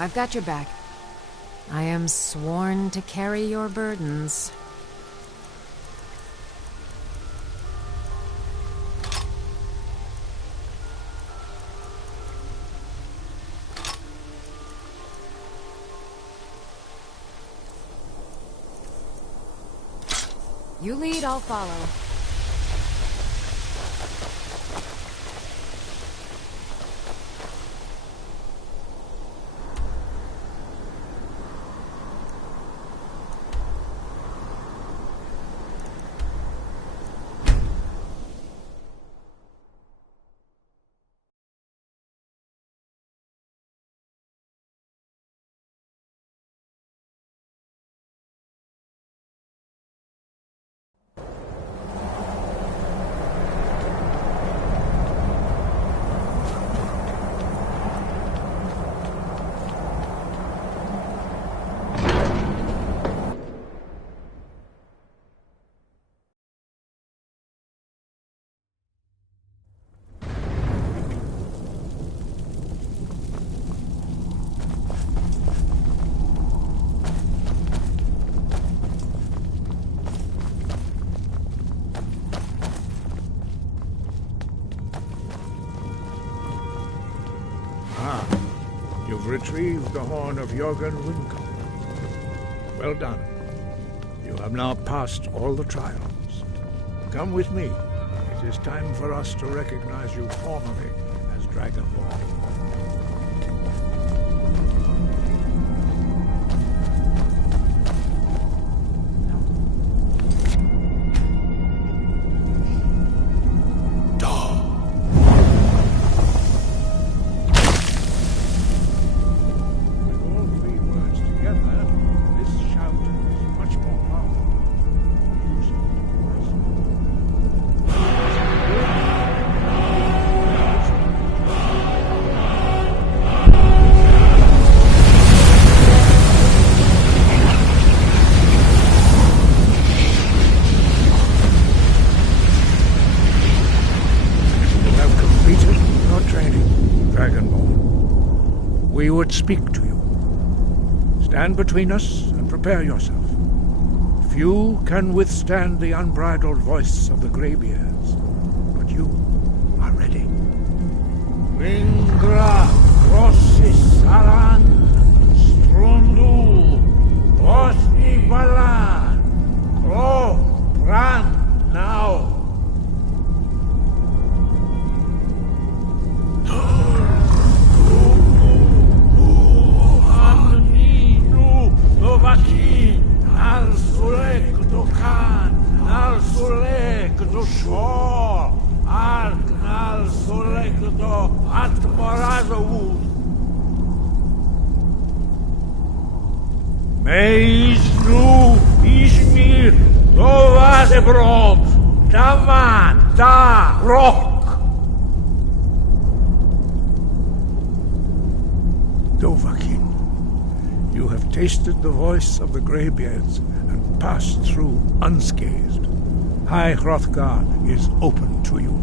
I've got your back. I am sworn to carry your burdens. You lead, I'll follow. You've retrieved the horn of Jorgen Wincom. Well done. You have now passed all the trials. Come with me. It is time for us to recognize you formally as Dragonborn. We would speak to you. Stand between us and prepare yourself. Few can withstand the unbridled voice of the Greybeards, but you are ready. Vingra, Rossis, Aran, Strundu, Osni Balan, Klo, Bran, now. Aqui, al sulek do Khan, al sulek do Shor, al sulek do Atmorazovud. Meis nu Ishmir do Vazebrod, Daman, da Rock. Dovahkiin. You have tasted the voice of the Greybeards and passed through unscathed. High Hrothgar is open to you.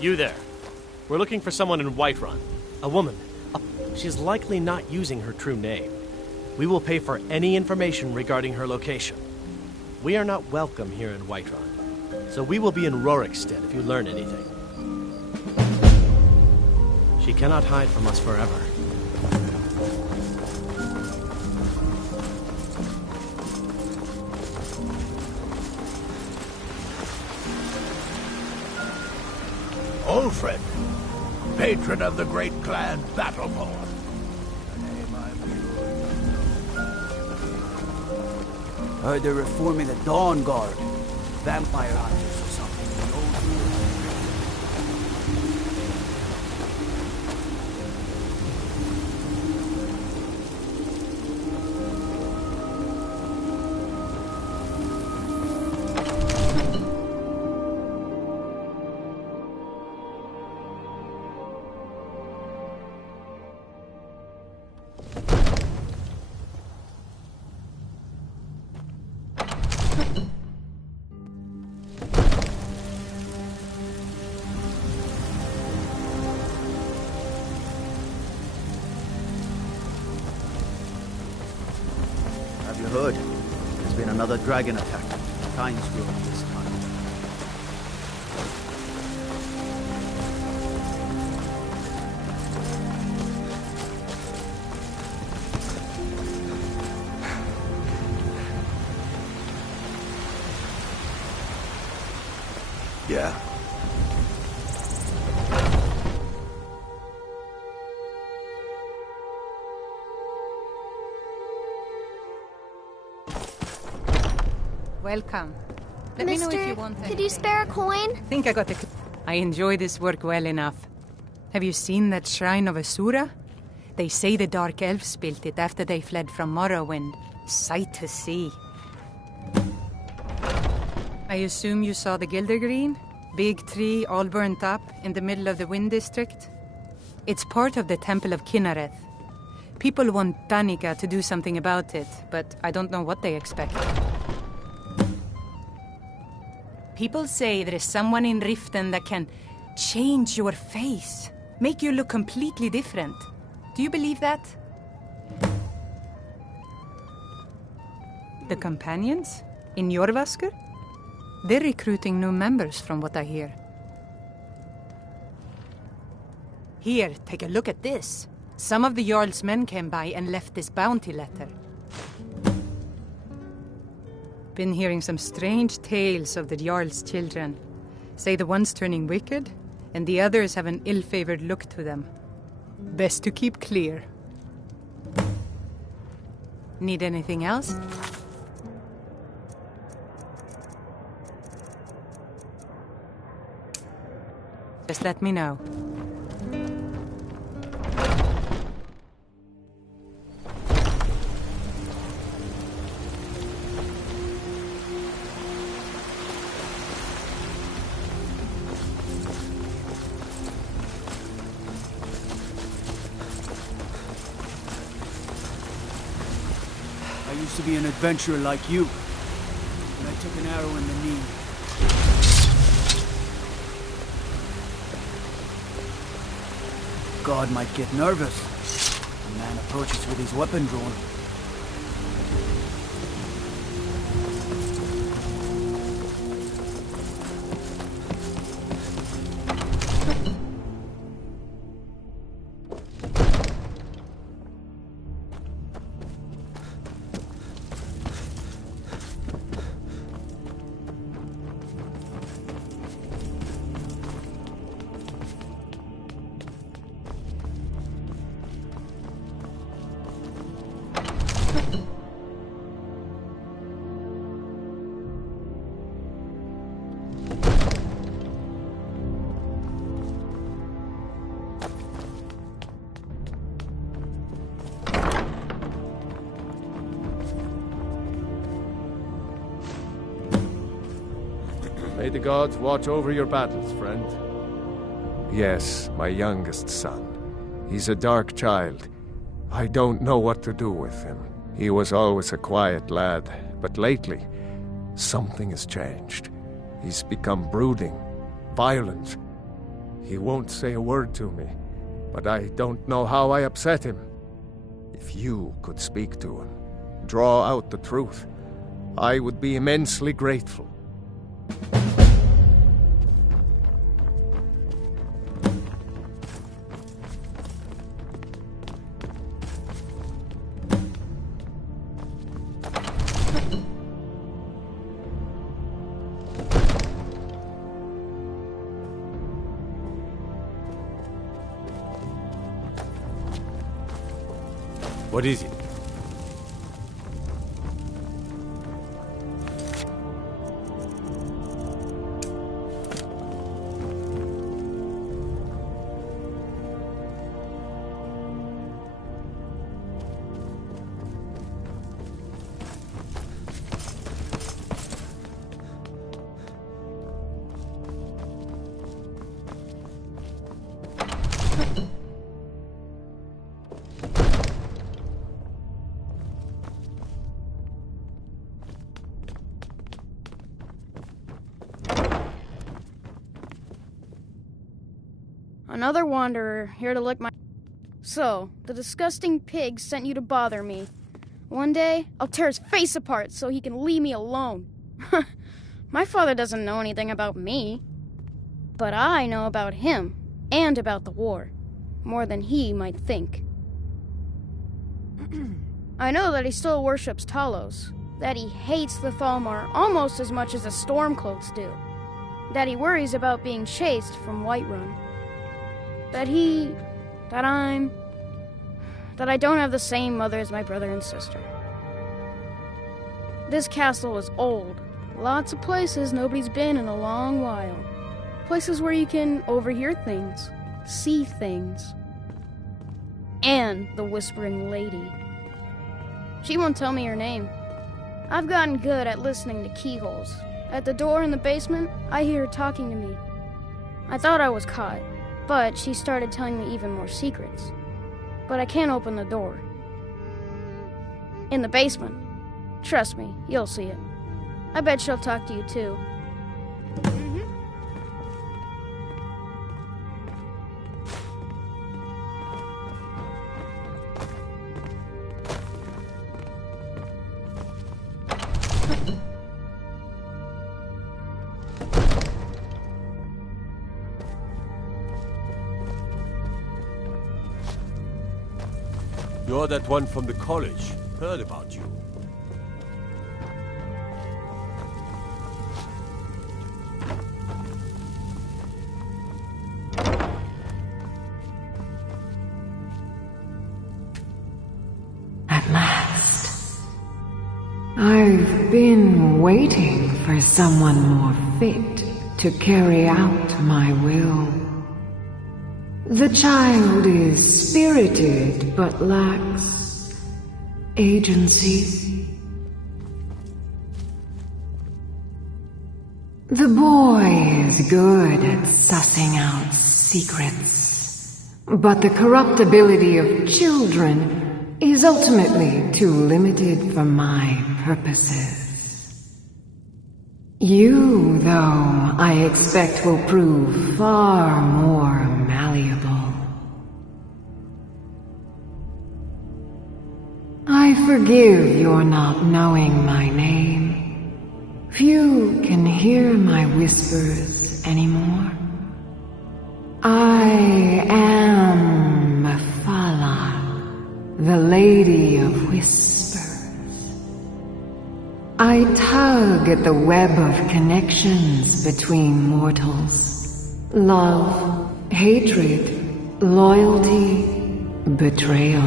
You there. We're looking for someone in Whiterun. A woman. She's likely not using her true name. We will pay for any information regarding her location. We are not welcome here in Whiterun, so we will be in Rorikstead if you learn anything. She cannot hide from us forever. Ulfred, patron of the great clan Battleborn. Heard they're reforming the Dawn Guard. Vampire hunters or something. The old rule. Have you heard? There's been another dragon attack. Time's growing this time. Yeah. Welcome. Let me know if you want could you spare a coin? Think I got the... I enjoy this work well enough. Have you seen that Shrine of Asura? They say the Dark Elves built it after they fled from Morrowind. Sight to see. I assume you saw the Gildergreen? Big tree, all burnt up, in the middle of the Wind District? It's part of the Temple of Kinnareth. People want Danica to do something about it, but I don't know what they expect. People say there is someone in Riften that can change your face, make you look completely different. Do you believe that? The companions? In Jorvaskr? They're recruiting new members from what I hear. Here, take a look at this. Some of the Jarl's men came by and left this bounty letter. Been hearing some strange tales of the Jarl's children. Say the one's turning wicked, and the others have an ill-favored look to them. Best to keep clear. Need anything else? Just let me know. I used to be an adventurer like you, and I took an arrow in the knee. God might get nervous. A man approaches with his weapon drawn. May the gods watch over your battles, friend. Yes, my youngest son. He's a dark child. I don't know what to do with him. He was always a quiet lad, but lately, something has changed. He's become brooding, violent. He won't say a word to me, but I don't know how I upset him. If you could speak to him, draw out the truth, I would be immensely grateful. What is it? Another wanderer, here to lick my... So, the disgusting pig sent you to bother me. One day, I'll tear his face apart so he can leave me alone. My father doesn't know anything about me. But I know about him, and about the war. More than he might think. I know that he still worships Talos. That he hates the Thalmor almost as much as the Stormcloaks do. That he worries about being chased from Whiterun. That I don't have the same mother as my brother and sister. This castle is old. Lots of places nobody's been in a long while. Places where you can overhear things, see things. And the Whispering Lady. She won't tell me her name. I've gotten good at listening to keyholes. At the door in the basement, I hear her talking to me. I thought I was caught. But she started telling me even more secrets. But I can't open the door. In the basement. Trust me, you'll see it. I bet she'll talk to you too. You're that one from the college. Heard about you. At last. I've been waiting for someone more fit to carry out my will. The child is spirited, but lacks agency. The boy is good at sussing out secrets, but the corruptibility of children is ultimately too limited for my purposes. You, though, I expect will prove far more malleable. I forgive your not knowing my name. Few can hear my whispers anymore. I am Mephala, the Lady of Whispers. I tug at the web of connections between mortals. Love, hatred, loyalty, betrayal.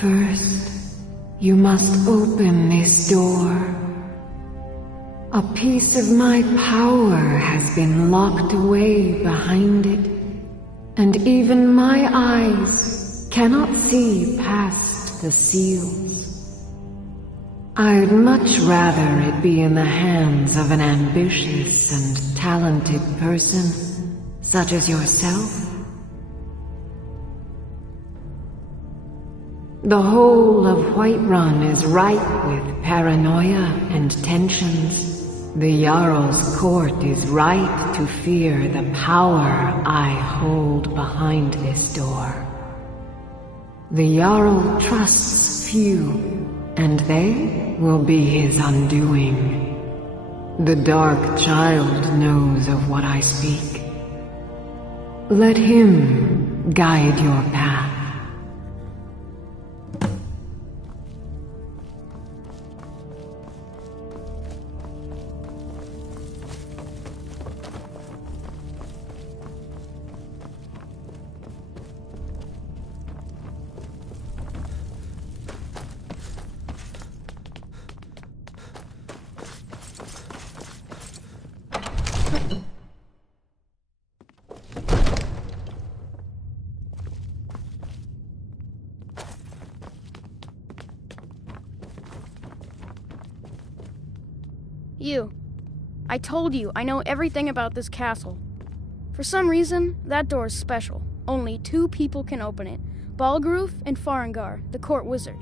First, you must open this door. A piece of my power has been locked away behind it, and even my eyes cannot see past the seals. I'd much rather it be in the hands of an ambitious and talented person, such as yourself. The whole of Whiterun is ripe with paranoia and tensions. The Jarl's court is right to fear the power I hold behind this door. The Jarl trusts few, and they will be his undoing. The Dark Child knows of what I speak. Let him guide your path. You. I told you, I know everything about this castle. For some reason, that door is special. Only 2 people can open it. Balgroof and Farengar, the court wizard.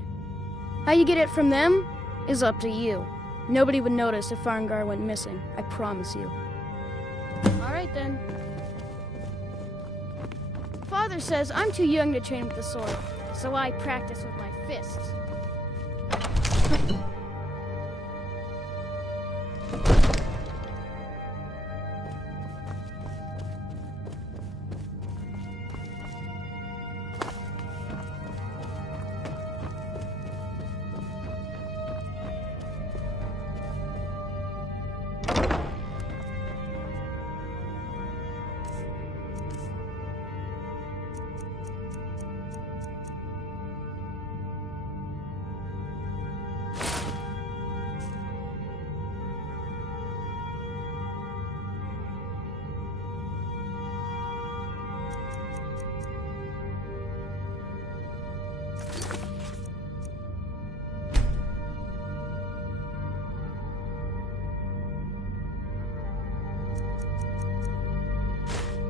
How you get it from them is up to you. Nobody would notice if Farengar went missing, I promise you. Alright then. Father says I'm too young to train with the sword, so I practice with my fists.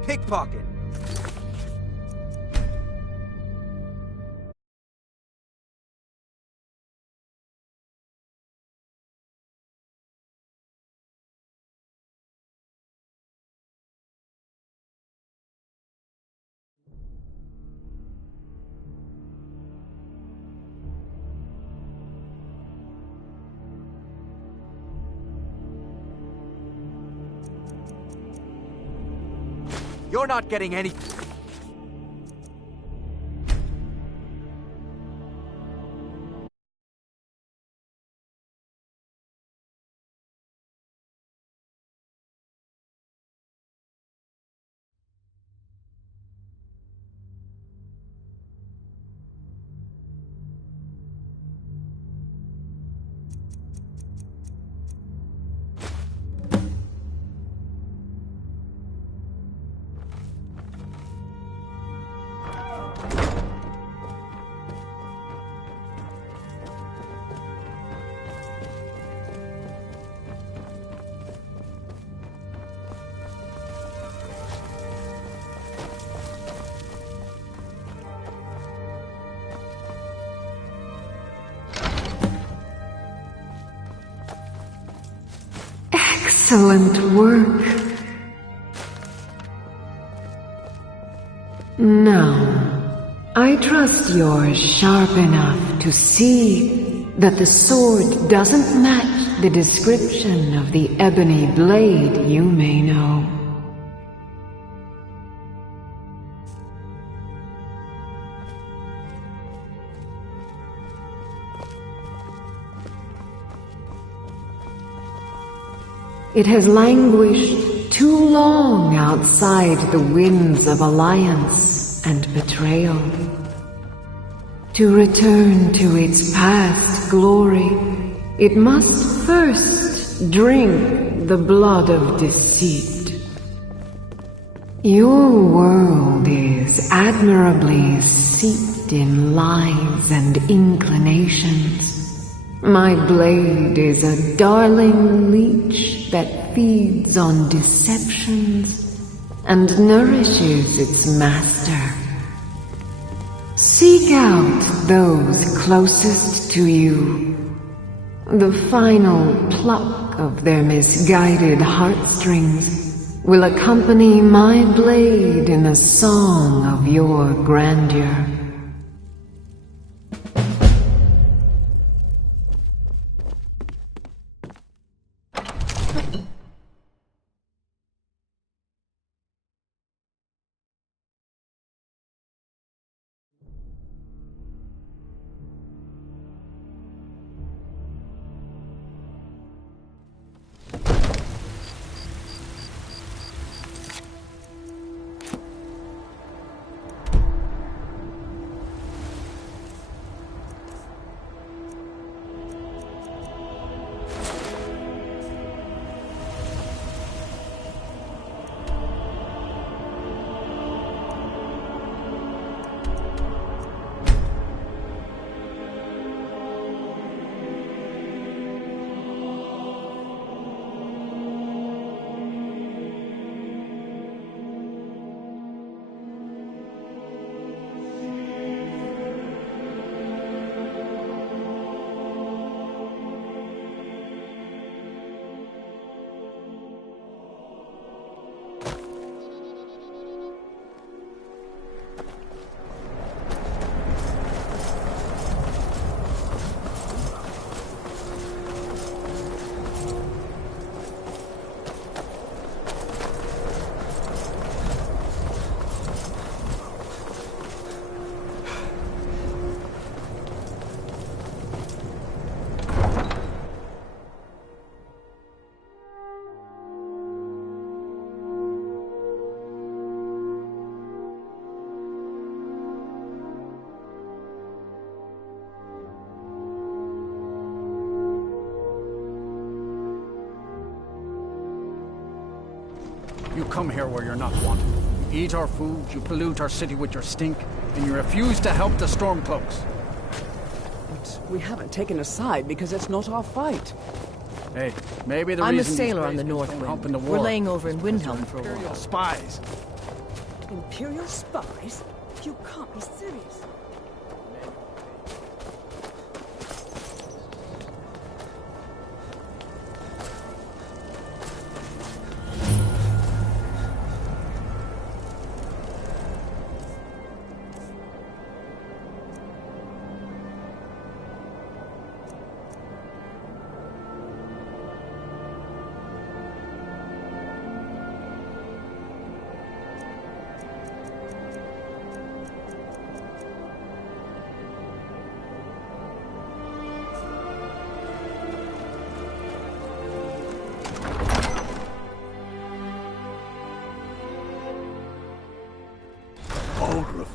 Pickpocket. You're not getting any... Excellent work. Now, I trust you're sharp enough to see that the sword doesn't match the description of the ebony blade you may know. It has languished too long outside the winds of alliance and betrayal. To return to its past glory, it must first drink the blood of deceit. Your world is admirably steeped in lies and inclinations. My blade is a darling leech that feeds on deceptions and nourishes its master. Seek out those closest to you. The final pluck of their misguided heartstrings will accompany my blade in a song of your grandeur. You come here where you're not wanted. You eat our food, you pollute our city with your stink, and you refuse to help the Stormcloaks. But we haven't taken a side because it's not our fight. Hey, maybe the I'm a reason sailor these on the Grey North don't help in Wind. the We're war laying over in is because Windhelm they're for a Imperial while. spies. Imperial spies? You can't be serious.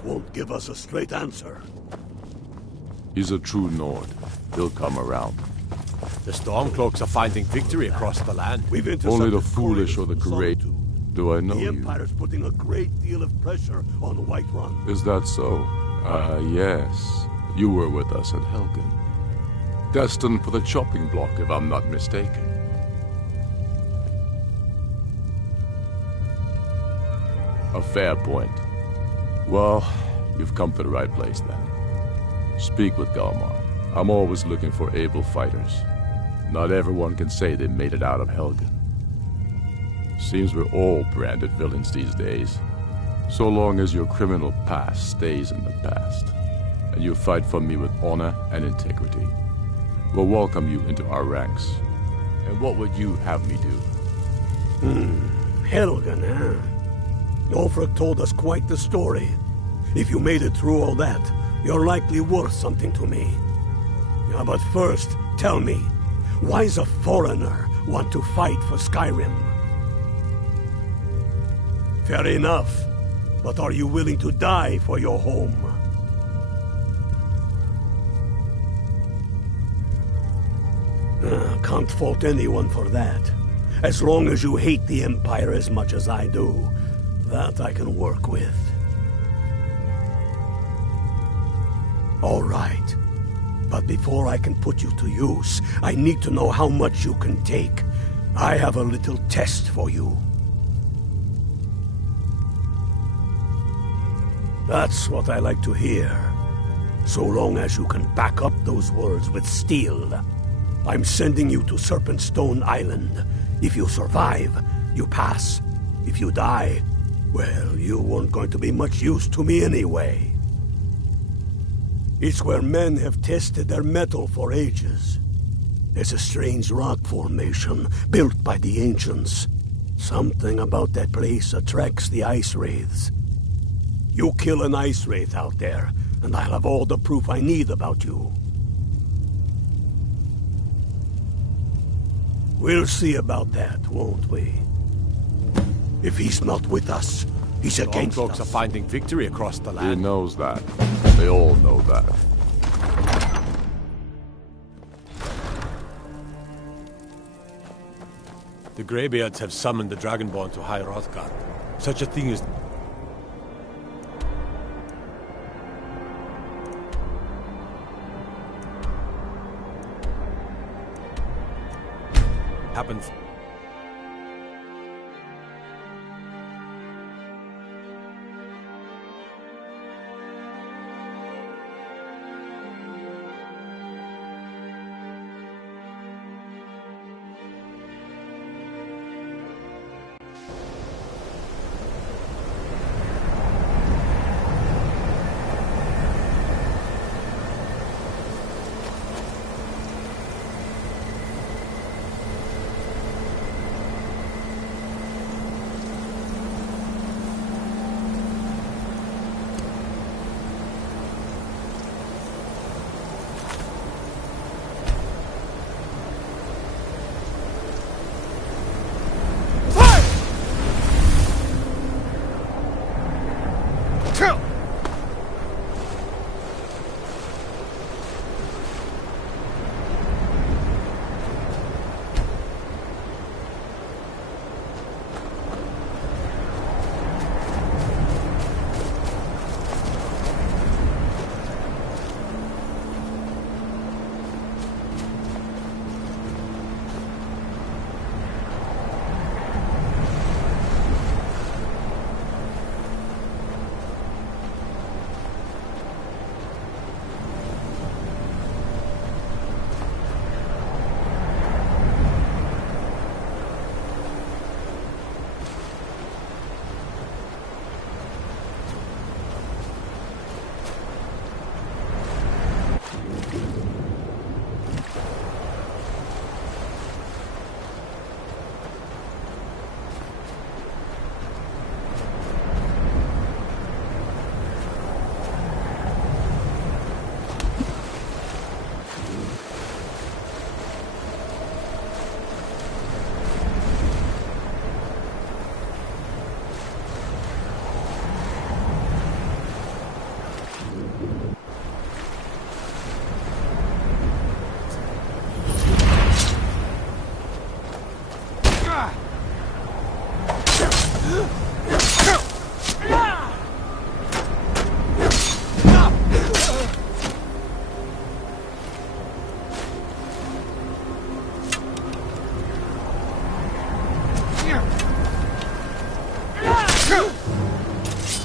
Won't give us a straight answer. He's a true Nord. He'll come around. The Stormcloaks are finding victory across the land. We've Only the foolish or the great. Do I know the you? Empire's putting a great deal of pressure on Whiterun. Is that so? Yes. You were with us at Helgen. Destined for the chopping block, if I'm not mistaken. A fair point. Well, you've come to the right place then. Speak with Galmar. I'm always looking for able fighters. Not everyone can say they made it out of Helgen. Seems we're all branded villains these days. So long as your criminal past stays in the past, and you fight for me with honor and integrity, we'll welcome you into our ranks. And what would you have me do? Helgen, huh? Ulfric told us quite the story. If you made it through all that, you're likely worth something to me. Yeah, but first, tell me, why's a foreigner want to fight for Skyrim? Fair enough, but are you willing to die for your home? Can't fault anyone for that. As long as you hate the Empire as much as I do, that I can work with. All right. But before I can put you to use, I need to know how much you can take. I have a little test for you. That's what I like to hear. So long as you can back up those words with steel. I'm sending you to Serpentstone Island. If you survive, you pass. If you die, well, you weren't going to be much use to me anyway. It's where men have tested their metal for ages. There's a strange rock formation built by the ancients. Something about that place attracts the ice wraiths. You kill an ice wraith out there, and I'll have all the proof I need about you. We'll see about that, won't we? If he's not with us, he's against us. Stormcloaks are finding victory across the land. He knows that. They all know that. The Greybeards have summoned the Dragonborn to High Hrothgar. Such a thing is... happens.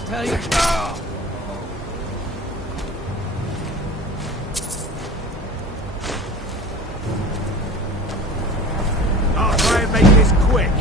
tell you. I'll try and make this quick.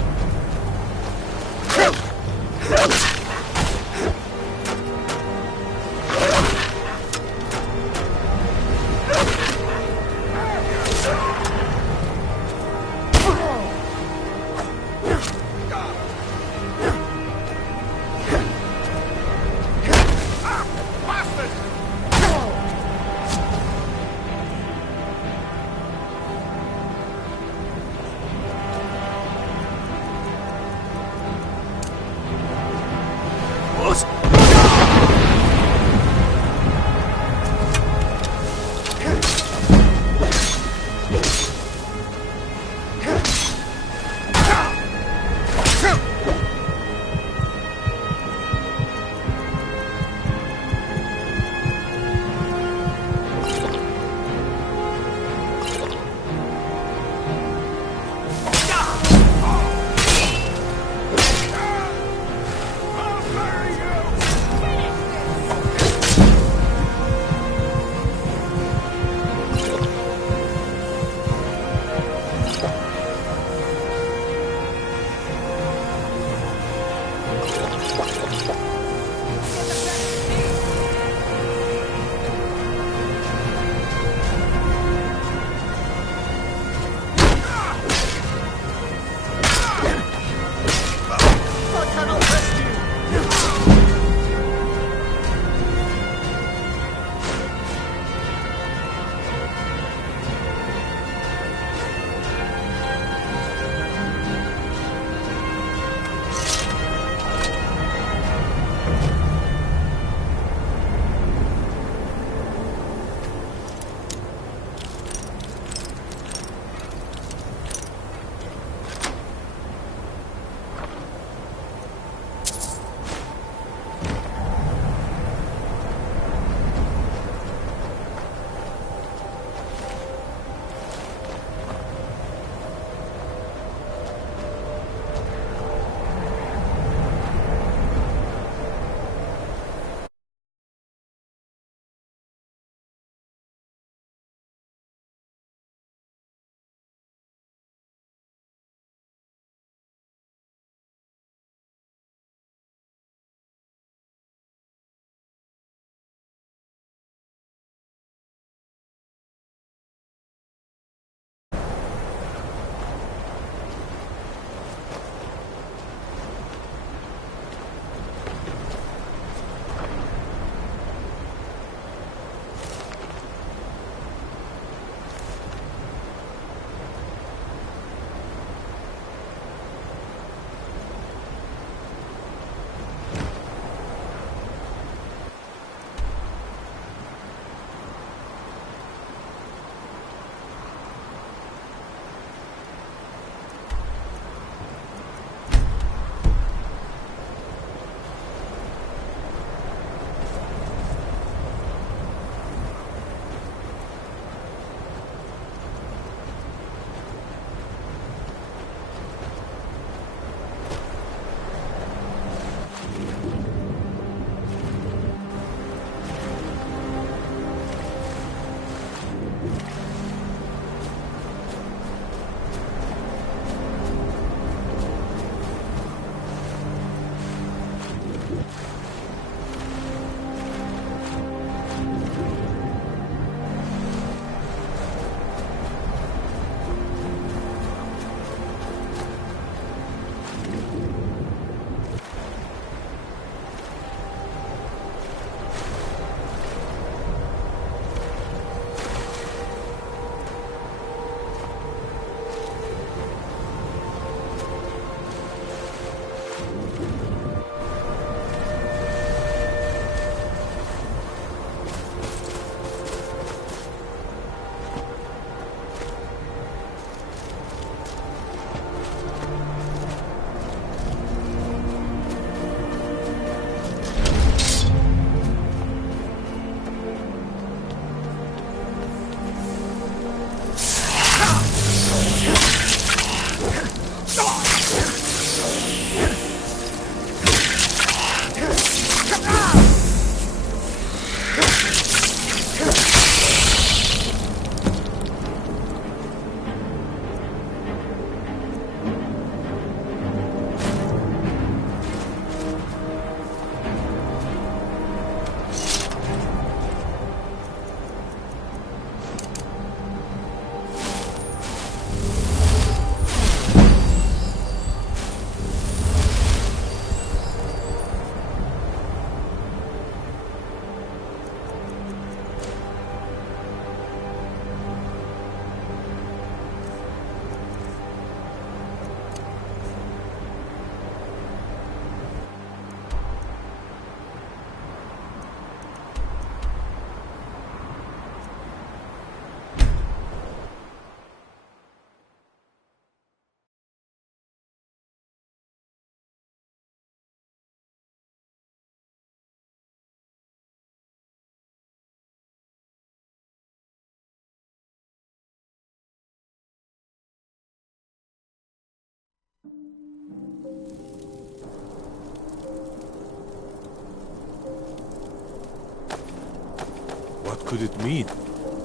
What could it mean?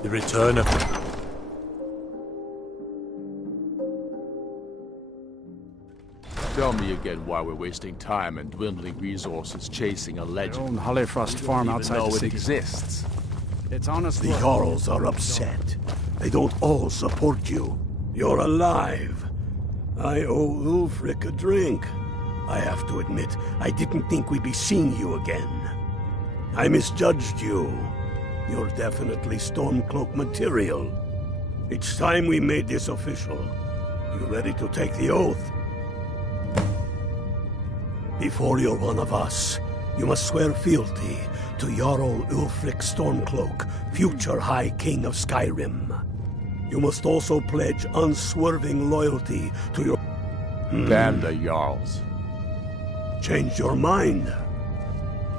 The return of... Tell me again why we're wasting time and dwindling resources chasing a legend. Own Hollyfrost farm outside know the it city. exists. It's honestly... The Jarls are upset. They don't all support you. You're alive. I owe Ulfric a drink. I have to admit, I didn't think we'd be seeing you again. I misjudged you. You're definitely Stormcloak material. It's time we made this official. You ready to take the oath? Before you're one of us, you must swear fealty to Jarl Ulfric Stormcloak, future High King of Skyrim. You must also pledge unswerving loyalty to your... Damn the Jarls. Change your mind.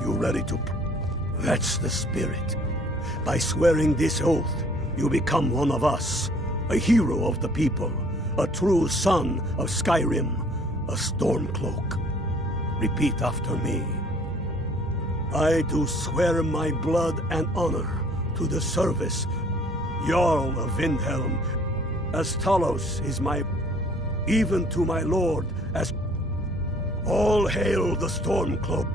You ready to... That's the spirit. By swearing this oath, you become one of us, a hero of the people, a true son of Skyrim, a Stormcloak. Repeat after me. I do swear my blood and honor to the service, Jarl of Windhelm, as Talos is my... even to my lord, as... All hail the Stormcloak.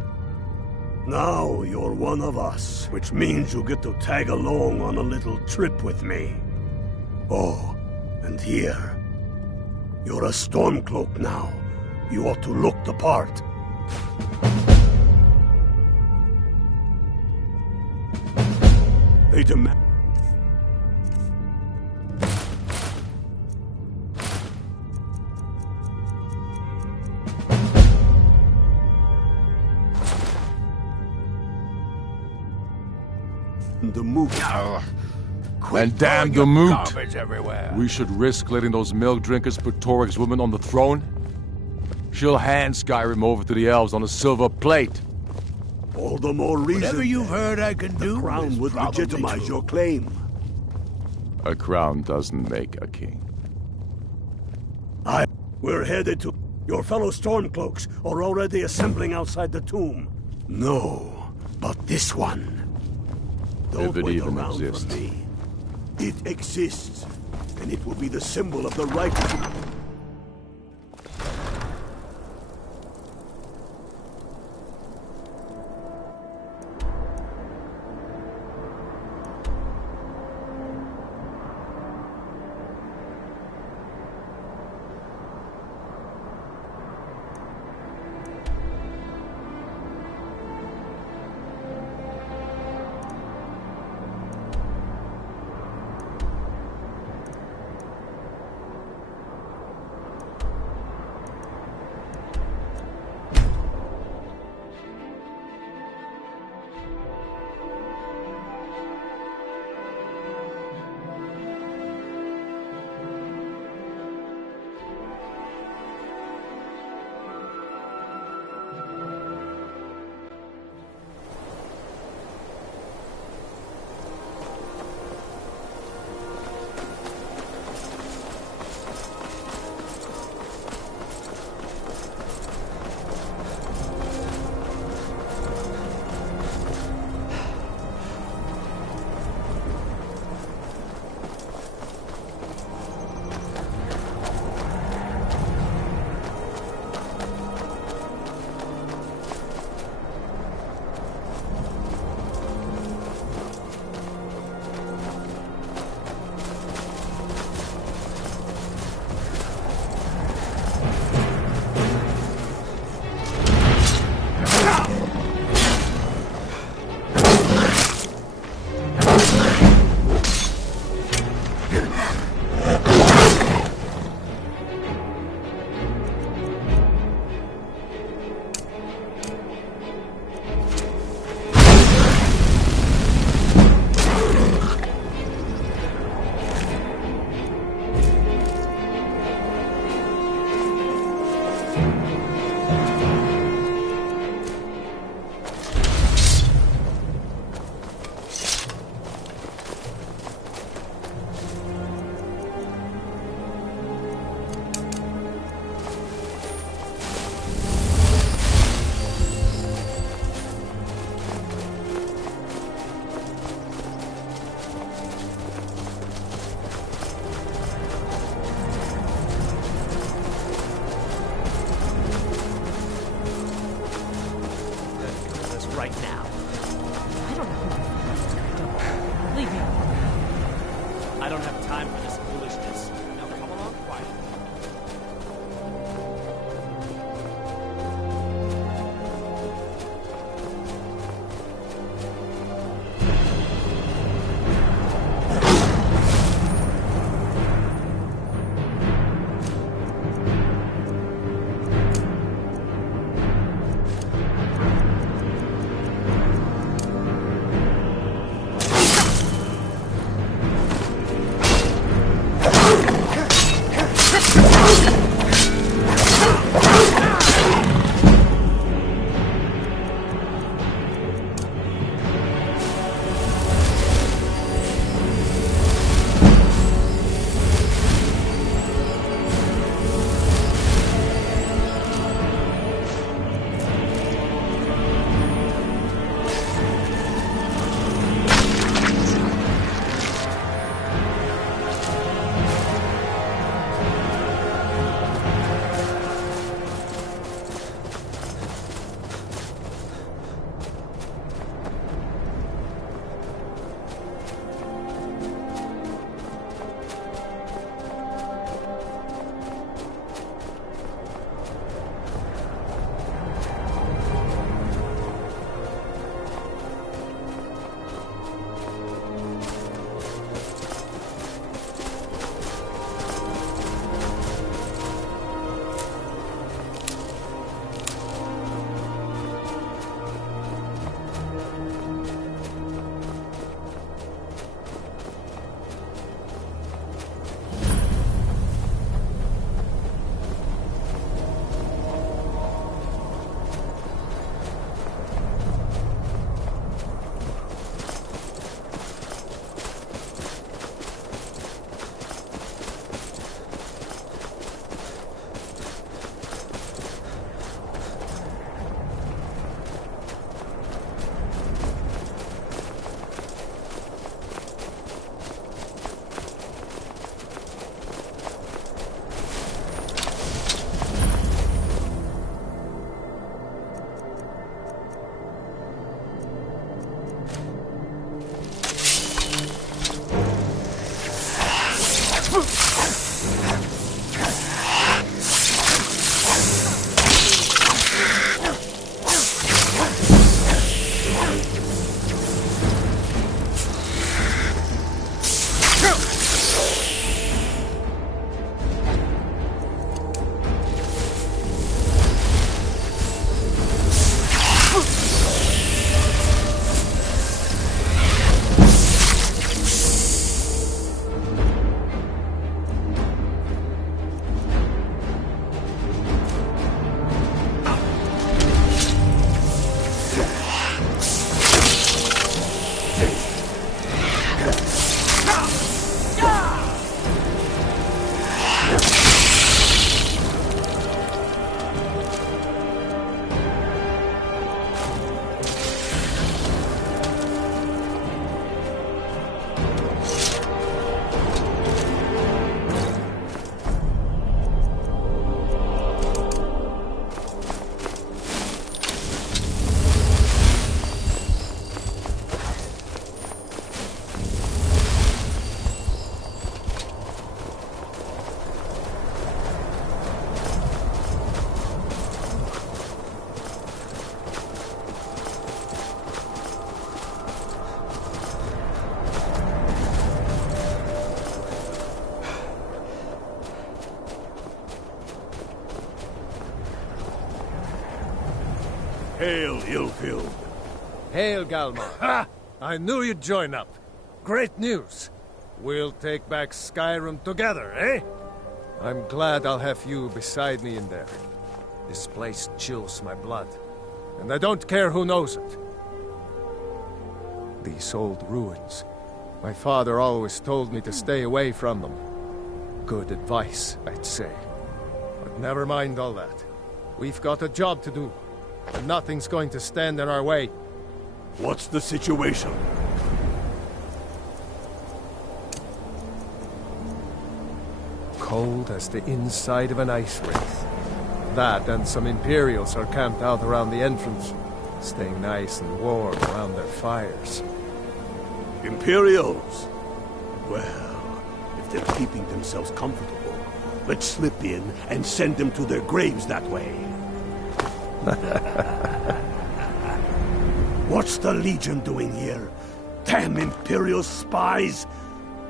Now you're one of us, which means you get to tag along on a little trip with me. Oh, and here. You're a Stormcloak now. You ought to look the part. They demand... the moot. And damn the moot! Garbage everywhere. We should risk letting those milk drinkers put Toryg's woman on the throne? She'll hand Skyrim over to the elves on a silver plate. All the more reason. Whatever you've heard I can do, The crown would legitimize your claim. A crown doesn't make a king. We're headed to... Your fellow Stormcloaks are already assembling outside the tomb. No, but this one. Don't If it wait even around exists. for me. It exists, and it will be the symbol of the righteous... right now. I don't know who. Leave me alone. I don't have time for this foolishness. Now come along quietly. Hail, ill-filled. Hail, Galmar. Ha! I knew you'd join up. Great news. We'll take back Skyrim together, eh? I'm glad I'll have you beside me in there. This place chills my blood, and I don't care who knows it. These old ruins. My father always told me to stay away from them. Good advice, I'd say. But never mind all that. We've got a job to do, and nothing's going to stand in our way. What's the situation? Cold as the inside of an ice wraith. That and some Imperials are camped out around the entrance. staying nice and warm around their fires. Imperials? Well, if they're keeping themselves comfortable, let's slip in and send them to their graves that way. What's the Legion doing here? Damn Imperial spies!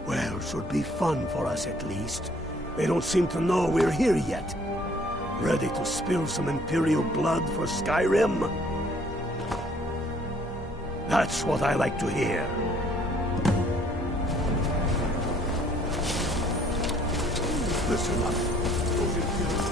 Well, should be fun for us at least. They don't seem to know we're here yet. Ready to spill some Imperial blood for Skyrim? That's what I like to hear. Listen up. Those Imperials...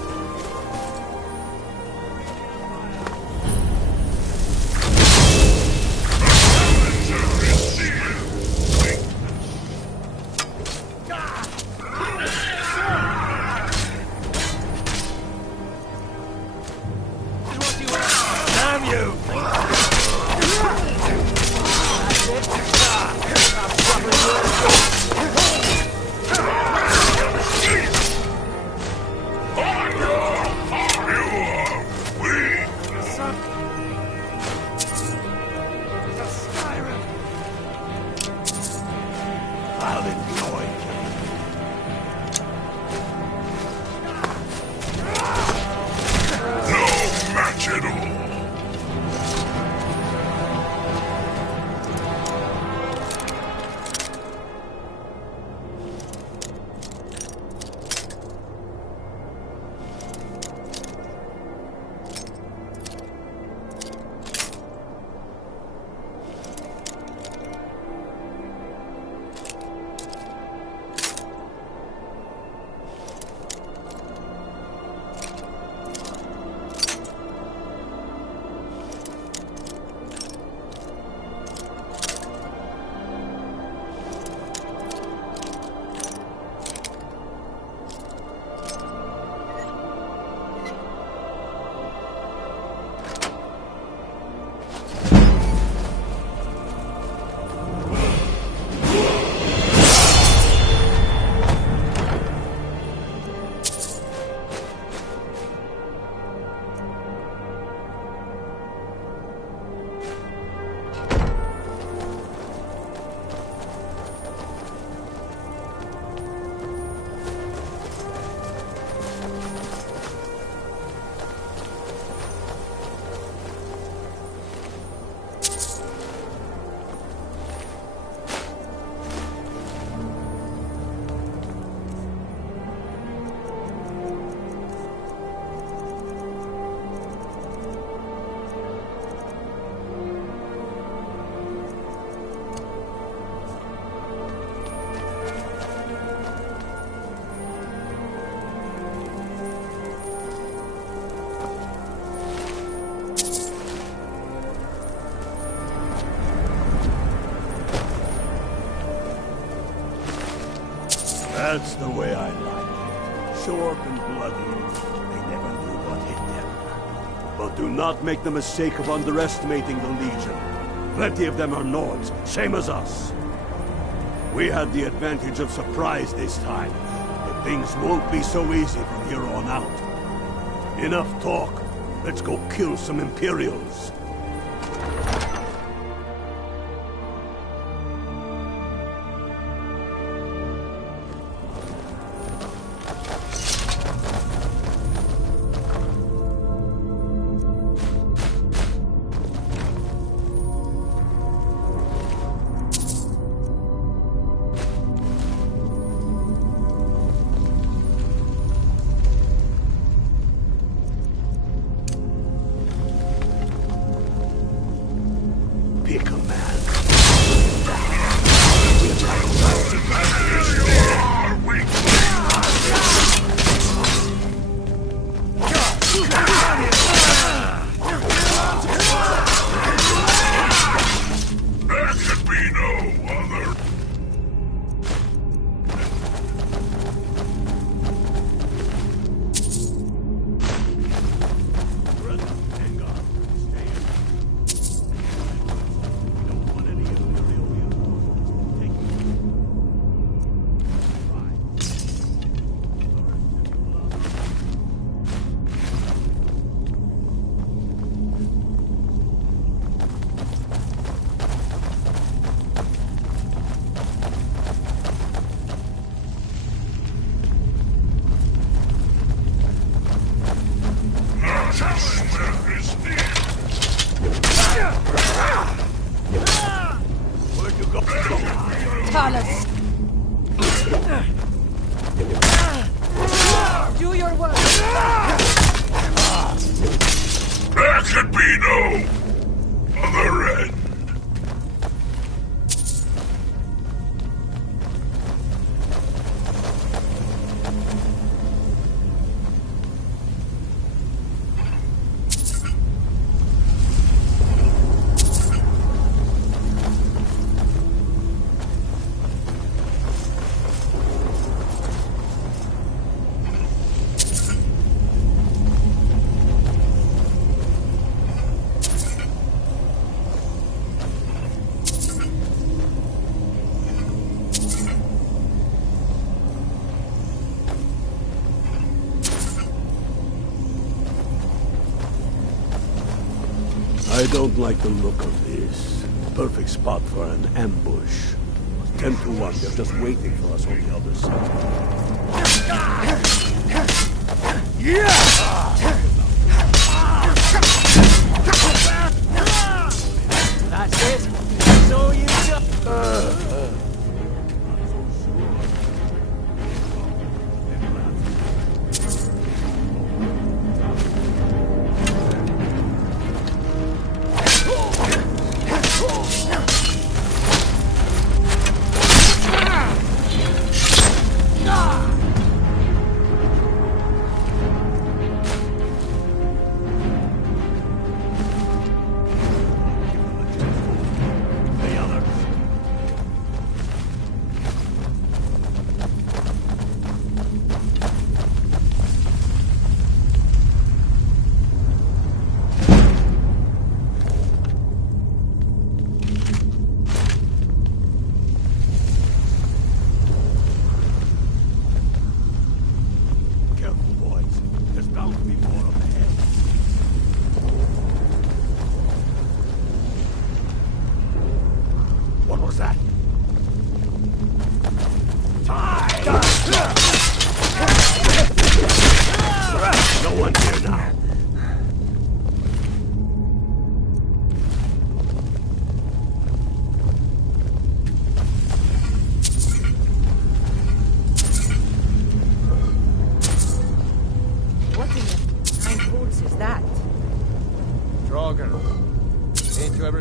That's the way I like it. Short and bloody. They never knew what hit them. But do not make the mistake of underestimating the Legion. Plenty of them are Nords, same as us. We had the advantage of surprise this time, but things won't be so easy from here on out. Enough talk. Let's go kill some Imperials. Talus! Do your work! There can be no other end. I don't like the look of this. Perfect spot for an ambush. 10 to 1, they're just waiting for us on the other side. That's it. So you just...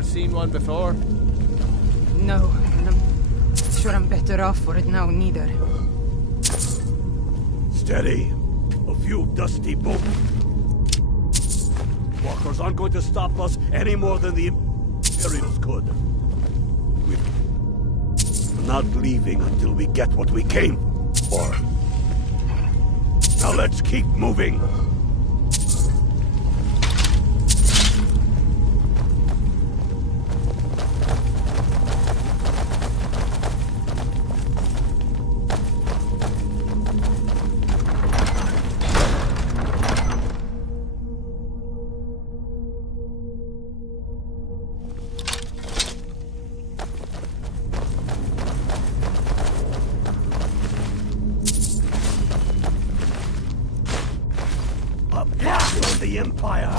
Seen one before? No, and I'm sure I'm better off for it now, neither. Steady. A few dusty boats. Walkers aren't going to stop us any more than the Imperials could. We're not leaving until we get what we came for. Now let's keep moving. The Empire.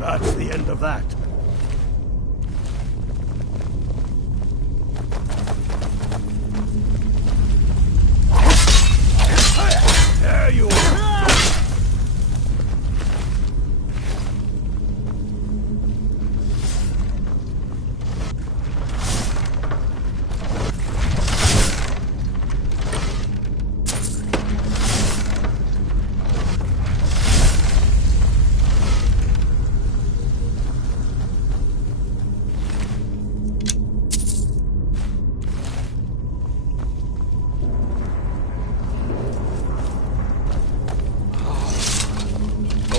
That's the end of that. There you are.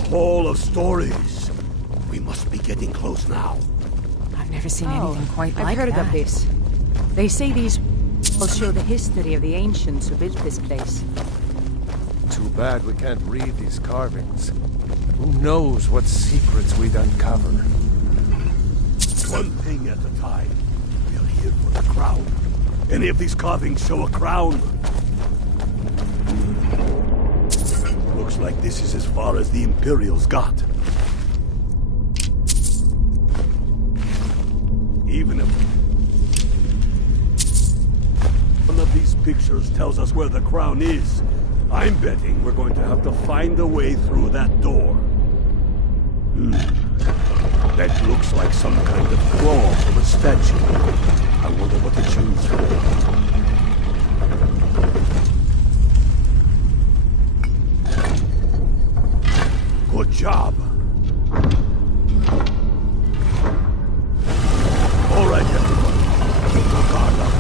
Hall of stories. We must be getting close now. I've never seen anything quite like I've heard that. of this. They say these will show the history of the ancients who built this place. Too bad we can't read these carvings. Who knows what secrets we'd uncover? One thing at a time. We are here for the crown. Any of these carvings show a crown? Looks like this is as far as the Imperials got. even if one of these pictures tells us where the crown is, I'm betting we're going to have to find a way through that door. That looks like some kind of claw from a statue. I wonder what it's used for. Good job. All right, everyone. Keep your guard up.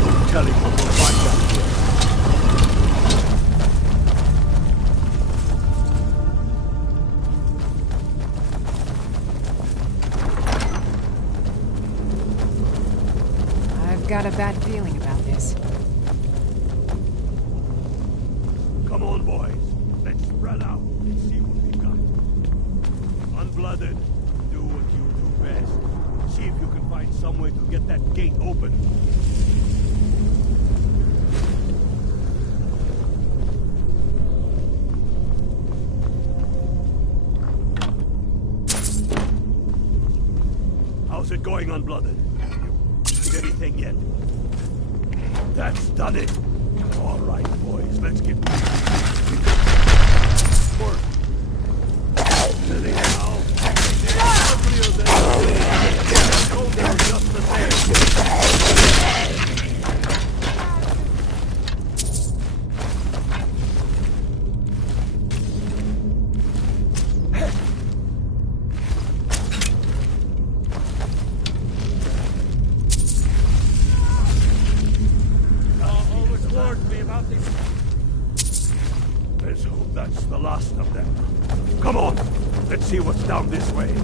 Don't tell him what we'll find out here. I've got a bad feeling about this. Come on, boys. Let's spread out and see what we got. Unblooded, do what you do best. See if you can find some way to get that gate open. How's it going, Unblooded? You see anything yet? That's done it. All right, boys, let's get work. Steady now. Uglier than go down just the same. Always warned me about this. Let's hope that's the last of them. Come on, let's see what's down this way.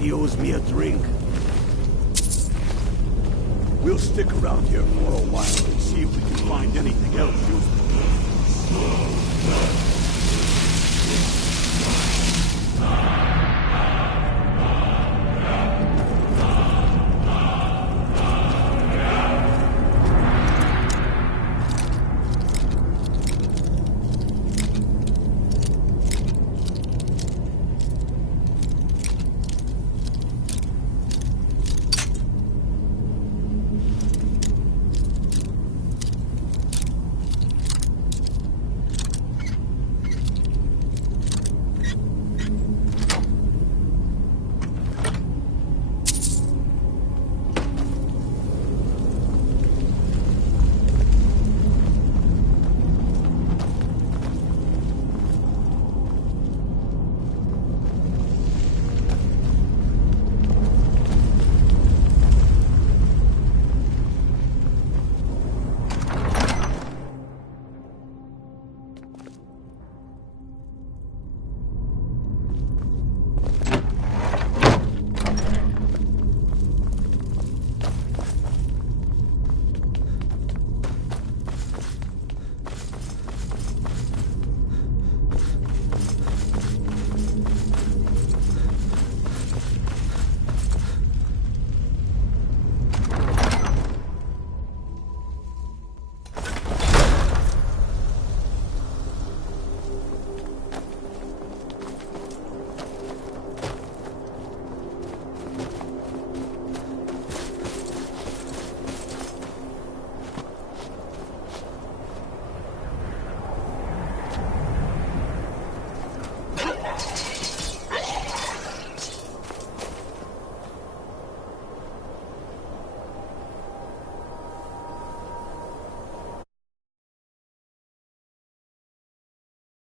He owes me a drink. We'll stick around here for a while and see if we can find anything else useful.